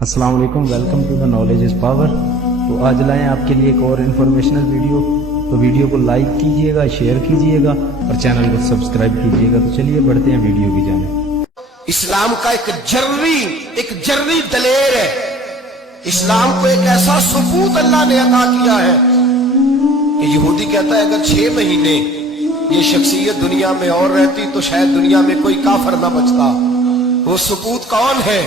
السلام علیکم، welcome to the knowledge is power. تو آج لائیں آپ کے لیے ایک اور انفارمیشنل ویڈیو۔ تو ویڈیو کو لائک کیجئے گا، شیئر کیجئے گا اور چینل کو سبسکرائب کیجئے گا۔ تو چلیے بڑھتے ہیں ویڈیو کی جانب۔ اسلام کا ایک جرری دلیر ہے۔ اسلام کو ایک ایسا ثبوت اللہ نے عطا کیا ہے کہ یہودی کہتا ہے اگر 6 مہینے یہ شخصیت دنیا میں اور رہتی تو شاید دنیا میں کوئی کافر نہ بچتا۔ وہ ثبوت کون ہے؟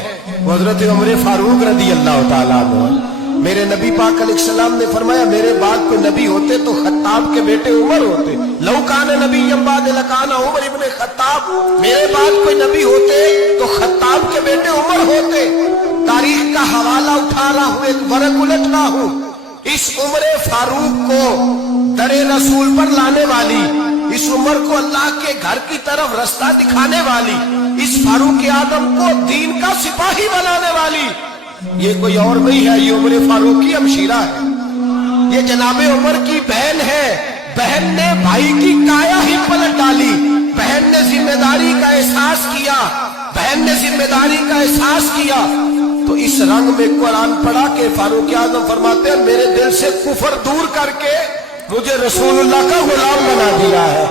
وہ حضرت عمر فاروق رضی اللہ تعالیٰ عنہ۔ میرے نبی پاک علیہ السلام نے فرمایا میرے بعد کوئی نبی ہوتے تو خطاب کے بیٹے عمر ہوتے۔ لو کان نبی بعد لکان عمر ابن خطاب، میرے بعد کوئی نبی ہوتے تو خطاب کے بیٹے عمر ہوتے۔ تاریخ کا حوالہ اٹھا رہا ہوں، ایک ورق الٹ رہا ہوں۔ اس عمر فاروق کو در رسول پر لانے والی، اس عمر کو اللہ کے گھر کی طرف رستہ دکھانے والی، اس فاروق اعظم کو دین کا سپاہی بنانے والی یہ کوئی اور نہیں ہے، یہ عمر فاروق کی ہمشیرہ ہے، یہ جناب عمر کی بہن ہے۔ بہن نے بھائی کی کایا ہی پلٹ ڈالی، بہن نے ذمہ داری کا احساس کیا، بہن نے ذمہ داری کا احساس کیا تو اس رنگ میں قرآن پڑھا کہ فاروق اعظم فرماتے ہیں میرے دل سے کفر دور کر کے مجھے رسول اللہ کا غلام بنا دیا ہے۔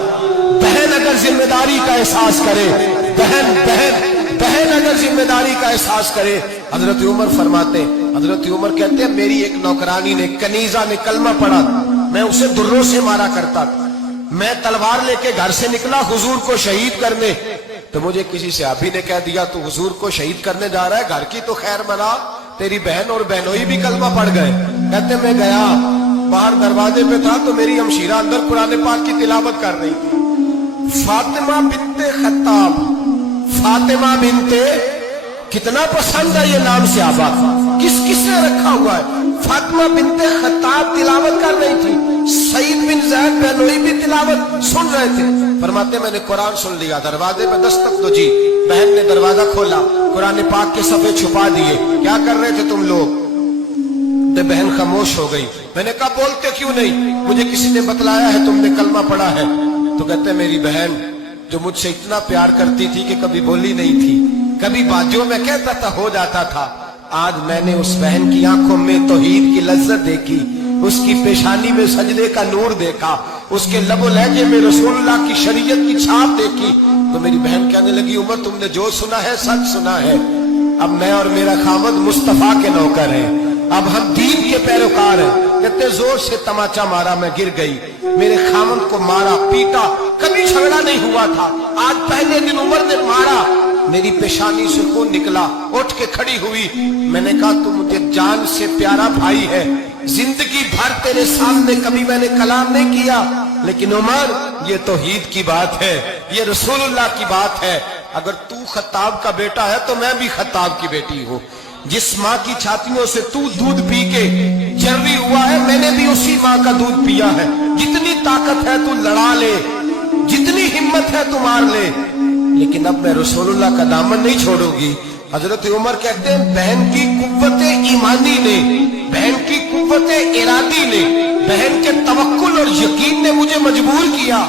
بہن اگر ذمہ داری کا احساس کرے، بہن اگر ذمہ داری کا احساس کرے۔ حضرت عمر فرماتے ہیں، حضرت عمر کہتے ہیں میری ایک نوکرانی نے، کنیزہ نے کلمہ پڑھا، میں اسے دروں سے مارا کرتا تھا۔ میں تلوار لے کے گھر سے نکلا حضور کو شہید کرنے، تو مجھے کسی صحابی نے کہہ دیا تو حضور کو شہید کرنے جا رہا ہے، گھر کی تو خیر منا، تیری بہن اور بہنوئی بھی کلمہ پڑھ گئے۔ کہتے میں گیا، باہر دروازے پہ تھا تو میری ہمشیرہ اندر قرآن پاک کی تلاوت کر رہی تھی۔ فاطمہ بنت خطاب، فاطمہ بنت، کتنا پسند ہے یہ نام صحابہ، کس نے رکھا ہوا ہے؟ فاطمہ بنت خطاب تلاوت کر رہی تھی، سعید بن زید بہنوئی بھی تلاوت سن رہے تھے۔ فرماتے میں نے قرآن سن لیا، دروازے پہ دستک دو جی، بہن نے دروازہ کھولا، قرآن پاک کے صفحے چھپا دیے، کیا کر رہے تھے تم لوگ؟ بہن خاموش ہو گئی۔ میں نے کہا بولتے کیوں نہیں؟ مجھے کسی نے بتلایا ہے تم نے کلمہ پڑھا ہے۔ تو کہتے میری بہن جو مجھ سے اتنا پیار کرتی تھی کہ کبھی بولی نہیں تھی، کبھی بازوں میں کہتا تھا ہو جاتا تھا، آج میں نے اس بہن کی آنکھوں میں توحید کی لذت دیکھی، اس کی پیشانی میں سجدے کا نور دیکھا، اس کے لب و لہجے میں رسول اللہ کی شریعت کی چھاپ دیکھی۔ تو میری بہن کہنے لگی عمر تم نے جو سنا ہے سچ سنا ہے، اب میں اور میرا خامد مصطفیٰ کے نوکر ہیں، اب ہم دین کے پیروکار ہیں۔ کہتے زور سے تماچا مارا، میں گر گئی، میرے خامد کو مارا پیٹا، کبھی جھگڑا نہیں ہوا تھا، آج پہلے دن عمر نے مارا، میری پیشانی سے خون نکلا، اٹھ کے کھڑی ہوئی۔ میں نے کہا تو مجھے جان سے پیارا بھائی ہے، زندگی بھر تیرے سامنے کبھی میں نے کلام نہیں کیا، لیکن عمر یہ توحید کی بات ہے، یہ رسول اللہ کی بات ہے، اگر تو خطاب کا بیٹا ہے تو میں بھی خطاب کی بیٹی ہوں۔ جس ماں کی چھاتیوں سے تو دودھ پی کے جرری ہوا ہے، میں نے بھی اسی ماں کا دودھ پیا ہے۔ جتنی طاقت ہے تو لڑا لے، جتنی ہمت ہے تو مار لے، لیکن اب میں رسول اللہ کا دامن نہیں چھوڑوں گی۔ حضرت عمر کہتے ہیں بہن کی قوت ایمانی نے، بہن کی قوت ارادی نے، بہن کے توکل اور یقین نے مجھے مجبور کیا۔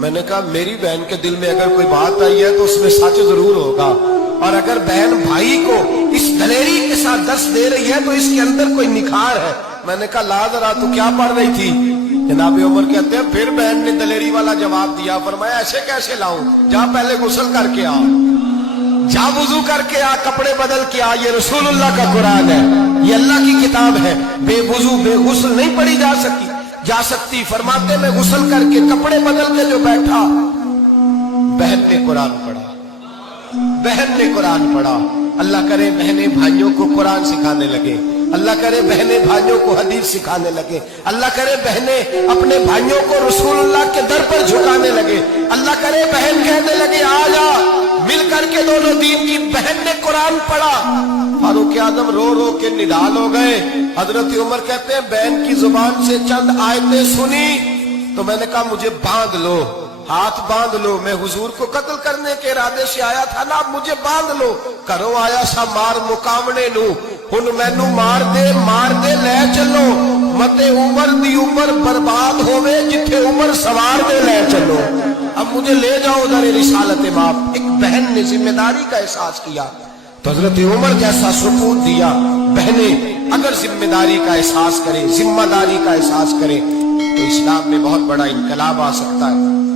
میں نے کہا میری بہن کے دل میں اگر کوئی بات آئی ہے تو اس میں سچ ضرور ہوگا، اور اگر بہن بھائی کو اس دلیری کے ساتھ درس دے رہی ہے تو اس کے اندر کوئی نکھار ہے۔ میں نے کہا لا ذرا تو کیا پڑھ رہی تھی؟ جناب عمر کہتے ہیں پھر بہن نے دلیری والا جواب دیا، فرمایا ایسے کیسے لاؤں؟ جا پہلے غسل کر کے آ، جا وضو کر کے آ، کپڑے بدل کے آ، یہ رسول اللہ کا قرآن ہے، یہ اللہ کی کتاب ہے، بے وضو بے غسل نہیں پڑھی جا سکتی۔ فرماتے میں غسل کر کے کپڑے بدل کے جو بیٹھا، بہن نے قرآن پڑھا، بہن نے قرآن پڑھا۔ اللہ کرے بہنیں بھائیوں کو قرآن سکھانے لگے، اللہ کرے بہنیں بھائیوں کو حدیث سکھانے لگے، اللہ کرے بہنیں اپنے بھائیوں کو رسول اللہ کے در پر جھکانے لگے، اللہ کرے بہن کہنے لگے آ جا مل کر کے دونوں دین کی۔ بہن نے قرآن پڑھا، فاروق اعظم رو رو کے نڈال ہو گئے۔ حضرت عمر کہتے ہیں بہن کی زبان سے چند آیتیں سنی تو میں نے کہا مجھے باندھ لو، ہاتھ باندھ لو، میں حضور کو قتل کرنے کے ارادے سے آیا تھا نا، اب مجھے باندھ لو، کرو آیا سا مار مقامنے نو، ہن مینو مار دے لے چلو، متے عمر دی عمر برباد ہوئے جتھے عمر سوار دے لے چلو، اب مجھے لے جاؤ ادھر رسالت باپ۔ ایک بہن نے ذمہ داری کا احساس کیا، تو حضرت عمر جیسا سپوت دیا. بہنیں اگر ذمہ داری کا احساس کریں, ذمہ داری کا احساس کریں, تو اسلام میں بہت بڑا انقلاب آ سکتا ہے.